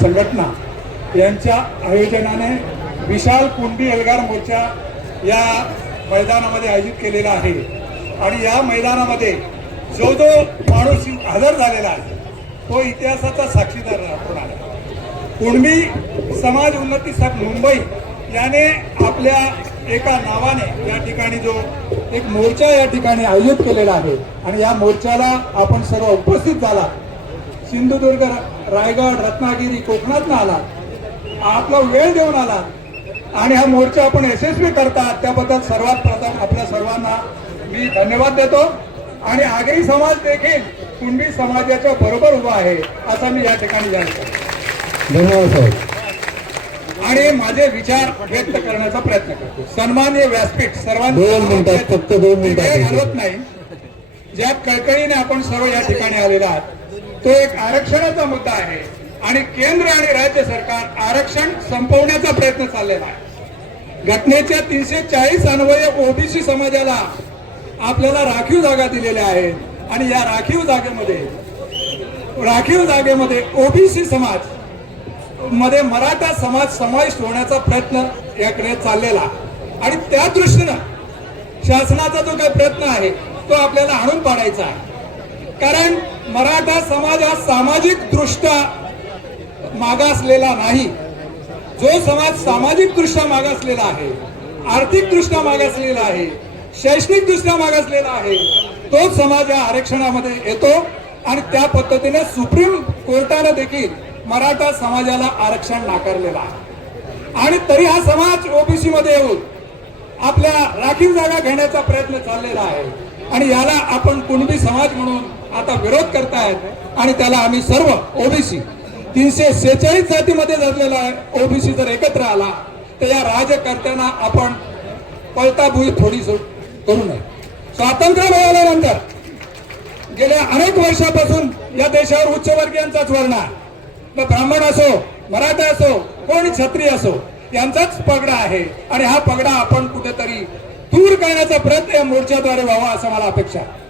संघटना यांच्या आयोजनाने विशाल कुंडी एल्गार मोर्चा या मैदानामध्ये आयोजित केलेला आहे. आणि या मैदानामध्ये जो जो माणूस हजर झालेला आहे तो इतिहासाचा साक्षीदार होणार आहे कुणबी समाज उन्नती सब मुंबई याने आपल्या एका नावाने या ठिकाणी जो एक मोर्चा या ठिकाणी आयोजित केलेला आहे. आणि या मोर्चाला आपण सर्व उपस्थित झाला. सिंधुदुर्ग रायगड रत्नागिरी कोकणातनं आला आपला वेळ देऊन आला आणि हा मोर्चा आपण यशस्वी करतात त्याबद्दल सर्वात प्रथम आपल्या सर्वांना मी धन्यवाद देतो. आणि आगरी समाज देखील कुणबी समाजाच्या बरोबर उभा आहे असा मी या ठिकाणी करतो. धन्यवाद साहेब. आणि माझे विचार व्यक्त करण्याचा प्रयत्न करतो. सन्मान्य व्यासपीठ सर्वांनी दोन मिनिटात, फक्त दोन मिनिटात. घालवत नाही. ज्या कळकळीने आपण सर्व या ठिकाणी आलेला आहात. तो एक आरक्षणाचा मुद्दा आहे. आणि केंद्र आणि राज्य सरकार आरक्षण संपवण्याचा प्रयत्न चाललेला आहे. घटनेच्या तीनशे चाळीस अन्वये ओबीसी समाजाला आपल्याला राखीव जागा दिलेल्या आहेत. आणि या राखीव जागेमध्ये राखीव जागेमध्ये ओबीसी समाजमध्ये मराठा समाज समाविष्ट होण्याचा प्रयत्न याकडे चाललेला. आहे. आणि त्या दृष्टीनं शासनाचा जो काही प्रयत्न आहे तो आपल्याला आणून पाडायचा आहे. कारण मराठा समाज हा सामाजिक दृष्ट्या मागासलेला नाही. जो समाज सामाजिक दृष्ट्या मागासलेला आहे आर्थिक दृष्ट्या मागासलेला आहे शैक्षणिक दृष्ट्या मागासलेला आहे तो समाज या आरक्षणामध्ये येतो आणि त्या पद्धतीने सुप्रीम कोर्टाने देखील मराठा समाजाला आरक्षण नाकारलेलं आहे. आणि तरी हा समाज ओबीसी मध्ये येऊन आपल्या राखीव जागा घेण्याचा प्रयत्न चाललेला आहे आणि याला आपण कुणबी समाज म्हणून आता विरोध करतायत आणि त्याला आम्ही सर्व ओबीसी तीनशे सेहेचाळीस जातीमध्ये जडलेला आहे. ओबीसी जर एकत्र आला तर या राजकर्त्यांना आपण पळताभुई थोडी करू नये. स्वातंत्र्य मिळाल्यानंतर गेल्या अनेक वर्षापासून या देशावर उच्चवर्गीयांचाच वर्ण आहे. मग ब्राह्मण असो मराठा असो कोणी छत्री असो यांचाच पगडा आहे. आणि हा पगडा आपण कुठेतरी दूर करण्याचा प्रयत्न या मोर्चाद्वारे व्हावा असं मला अपेक्षा आहे.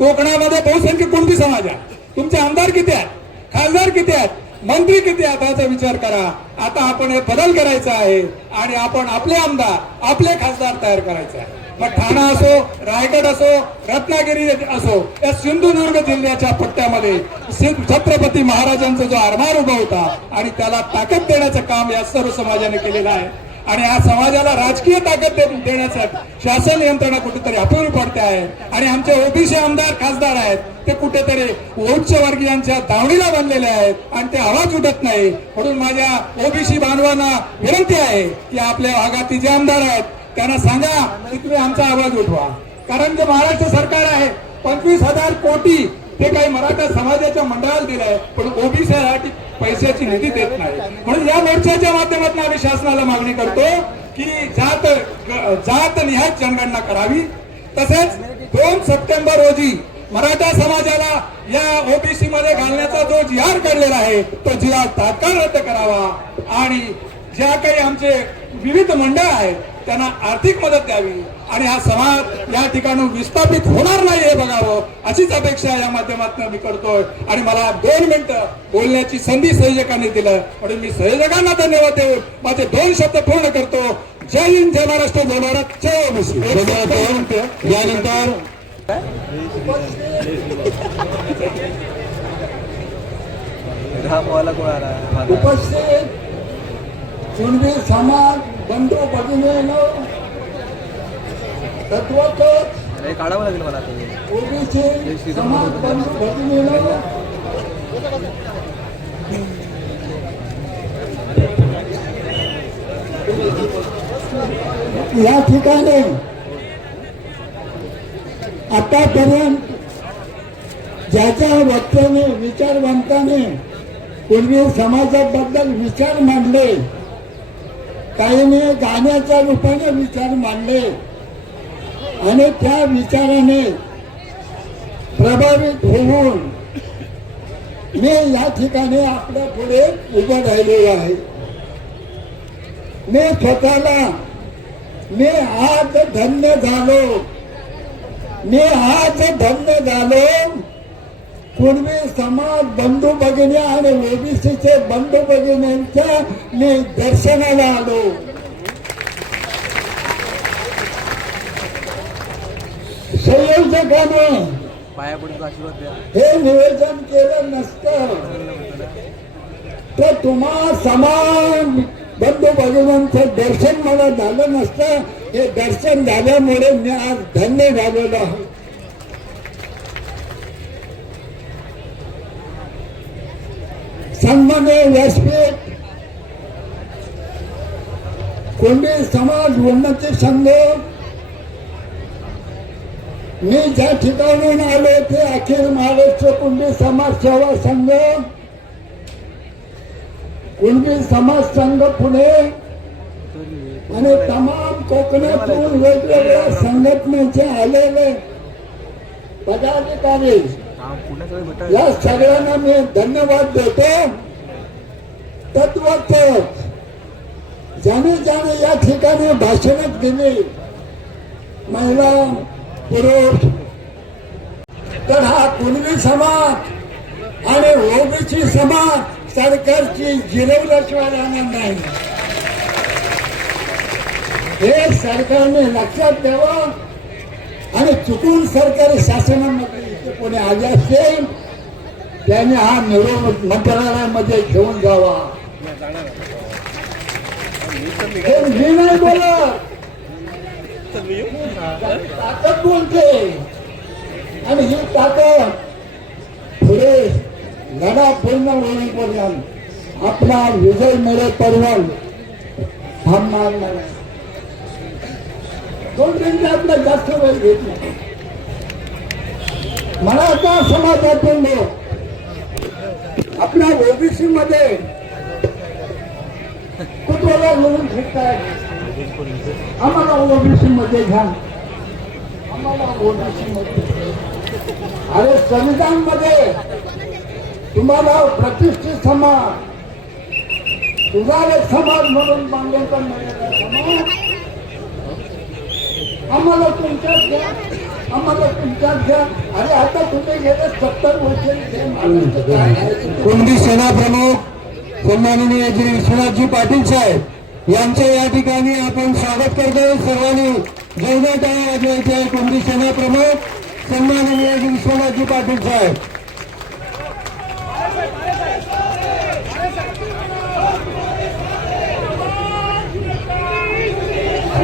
कोकणामध्ये बहुसंख्य कोणती समाज आहे? तुमचे आमदार किती आहेत? खासदार किती आहेत? मंत्री किती आहेत याचा विचार करा. आता आपण हे बदल करायचा आहे आणि आपण आपले आमदार आपले खासदार तयार करायचे आहे. मग ठाणा असो रायगड असो रत्नागिरी असो या सिंधुदुर्ग जिल्ह्याच्या पट्ट्यामध्ये छत्रपती महाराजांचा जो आरमार उभा होता आणि त्याला ताकद देण्याचं काम या सर्व समाजाने केलेलं आहे. आणि या समाजाला राजकीय ताकद दे- देण्याचं शासन यंत्रणा कुठेतरी अपुरी पडते आहे. आणि आमचे ओबीसी आमदार खासदार आहेत ते कुठेतरी ओटच्या वर्गीयांच्या दावणीला बनलेले आहेत आणि ते आवाज उठत नाही. म्हणून माझ्या ओबीसी बांधवांना विनंती आहे की आपल्या भागातील जे आमदार आहेत त्यांना सांगा की तुम्ही आमचा आवाज उठवा. कारण जे महाराष्ट्र सरकार आहे पंचवीस हजार कोटी ते काही मराठा समाजाच्या मंडळाला दिलंय पण ओबीसी पैशाची निधी देत नाही. म्हणून या मोर्चाच्या माध्यमातून आम्ही शासनाला मागणी करतो की जात जात निहाय जनगणना करावी. तसेच दोन सप्टेंबर रोजी मराठा समाजाला या ओबीसी मध्ये घालण्याचा जो जिहार आर काढलेला आहे तो जिहार तात्काळ रद्द करावा. आणि ज्या काही आमचे विविध मंडळ आहेत त्यांना आर्थिक मदत द्यावी. आणि हा समाज या ठिकाणी विस्थापित होणार नाही हे बघावं अशीच अपेक्षा या माध्यमातून मी करतोय. आणि मला दोन मिनिटं बोलण्याची संधी संयोजकांनी दिलं. म्हणून मी संयोजकांना धन्यवाद देऊन माझे दोन शब्द पूर्ण करतो. जय हिंद जय महाराष्ट्र जय भारत जय धन्यवाद यानंतर रामवाला कोण आला उपस्थित समाज बंधू भगिनीनो तत्वतच अरे काढावं लागेल मला आता. ओबीसी समाज बंधू भगिनीनो या ठिकाणी आतापर्यंत ज्याच्या वक्त्याने विचारवंताने पूर्वी समाजाबद्दल विचार मांडले काहीने गाण्याच्या रूपाने विचार मांडले आणि त्या विचाराने प्रभावित होऊन मी या ठिकाणी आपल्या पुढे उभं राहिलेलो आहे. मी स्वतःला मी आज धन्य झालो. मी आज धन्य झालो. पूर्वी समाज बंधू भगिनी आणि ओबीसीचे बंधू भगिनींच्या मी दर्शनाला आलो. द्या. हे नियोजन केलं नसतं. तर तुम्हा समान बंधू भगिनींचं दर्शन मला झालं नसतं. हे दर्शन झाल्यामुळे मी आज धन्य झालेलो आहे. सन्मान्य व्यासपीठ कोंडी समाज उन्नती संघ मी ज्या ठिकाणून आलो ते अखिल महाराष्ट्र कुणबी समाज सेवा संघ कुणबी समाज संघ पुणे आणि तमाम कोकणातून वेगवेगळ्या संघटनेचे आलेले पदाधिकारी. या सगळ्यांना मी धन्यवाद देतो. तत्वच ज्याने ज्याने या ठिकाणी भाषणात दिली महिला पुरुष. तर हा कुणबी समाज आणि ओबीसी समाज सरकारची जिरवल्याशिवाय राहणार नाही. हे सरकारने लक्षात द्यावं आणि चुकून सरकारी शासनामध्ये इथे कोणी आले असेल त्याने हा निरोप मंत्रालयामध्ये घेऊन जावा. हे मी नाही बोलत. ताकद बोलते आणि ही ताकद पुढे लढा पूर्ण होईपर्यंत आपला विजय मिळेपर्यंत थांबणार नाही. दोन मिनिटं आपलं जास्त वेळ घेत नाही. मराठा समाजातून लोक आपल्या ओबीसी मध्ये कुत्र्याला म्हणून फिरतायत आम्हाला ओबीसी मध्ये घ्या. आम्हाला ओबीसी मध्ये अरे संविधानमध्ये तुम्हाला प्रतिष्ठित समाज तुझा समाज म्हणून मान्यता मिळालेला समाज आम्हाला तुमच्यात घ्या. आम्हाला तुमच्यात घ्या. अरे आता तुम्ही गेले सत्तर वर्ष कोणती सेना प्रमुख सन्माननीय श्री विश्वनाथजी पाटील साहेब? यांचे या ठिकाणी आपण स्वागत करतो. सर्वांनी जेवढ्या टाळ्या वाजवायच्या आहे कुणबी सेना प्रमुख सन्माननीय विश्वनाथजी पाटील साहेब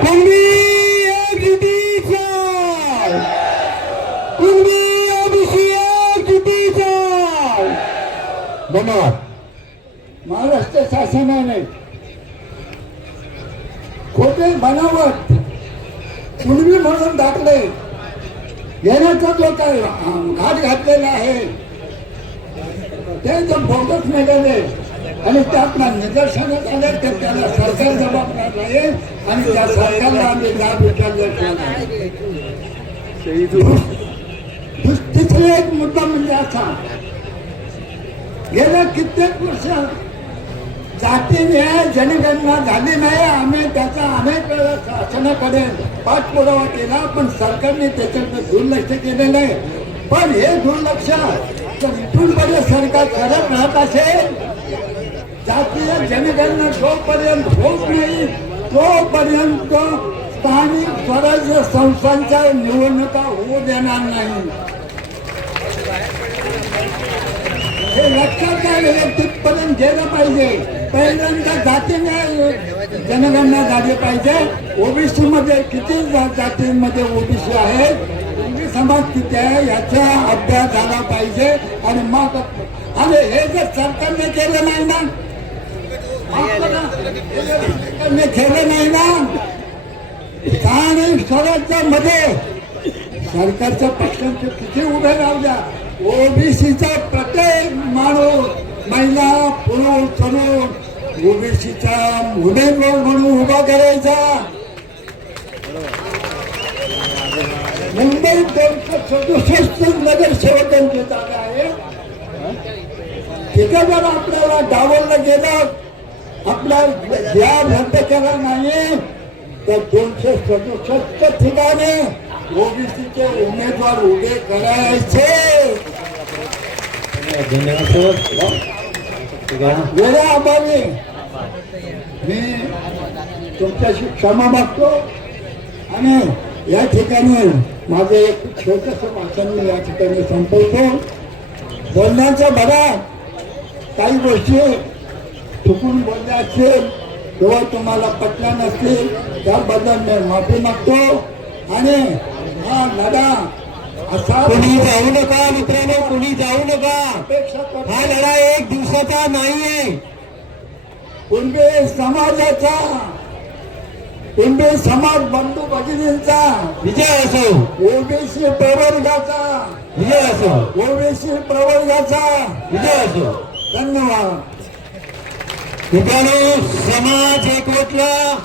कुणबी एकजुटीचा कुणबी धन्यवाद. महाराष्ट्र शासनाने खोटे बनावट कुणबी म्हणून टाकले घेण्याचा जो काय घाट घातलेला आहे. ते जर बोगस निघाले आणि ते आपल्या निदर्शनात आले तर त्याला सरकार जबाबदार नाही आणि त्या सरकारला आम्ही लाभ विचारले नाही. एक मुद्दा म्हणजे असा. गेल्या कित्येक वर्ष जाती न्याय जनगणना झाली नाही आम्ही त्याचा अनेक वेळा शासनाकडे पाठपुरावा केला पण सरकारने त्याच्याकडे दुर्लक्ष केलेलं आहे पण हे दुर्लक्ष जर इथून पुढे सरकार करत राहत असेल जातीय जनगणना जोपर्यंत होत नाही तोपर्यंत स्थानिक स्वराज्य संस्थांच्या निवडणुका होऊ देणार नाही. हे लक्षात काय तिथपर्यंत गेलं पाहिजे. पहिल्यांदा जाती जनगणना झाली पाहिजे. ओबीसी मध्ये किती जातीमध्ये ओबीसी आहे? समाज किती आहे? याचा अभ्यास झाला पाहिजे. आणि मग आणि हे जर सरकारने केलं नाही ना? सरकारने केलं नाही ना? स्थानिक स्वराज्यामध्ये सरकारच्या पक्षांचे किती उभे राहू द्या. ओबीसीचा प्रत्येक माणूस महिला पुरुष तरुण ओबीसीचा उमेदवार म्हणून उभा करायचा. मुंबईत दोनशे सदुसष्ट नगरसेवकांची जागा आहे. तिथे जर आपल्याला डावललं गेलं आपला या रद्द केला नाही तर दोनशे सदुसष्ट ठिकाणी ओबीसीचे उमेदवार उभे करायचे. धन्यवाद सर. वेळा अभावी मी तुमच्याशी क्षमा मागतो. आणि या ठिकाणी माझं एक छोटस भाषण मी या ठिकाणी संपवतो. बोलण्याचा बरा काही गोष्टी चुकून बोलल्या असतील किंवा तुम्हाला पटल्या नसतील त्याबद्दल मी माफी मागतो. आणि हा लढा कोणी जाऊ नका मित्रांनो कोणी जाऊ नका. हा लढा एक दिवसाचा नाहीये. कुणबी समाजाचा कुणबी समाज बंधू भगिनींचा विजय असो. ओबीसी प्रवर्गाचा विजय असो. ओबीसी प्रवर्गाचा. विजय असो. धन्यवाद. मित्रांनो समाज एकवटला.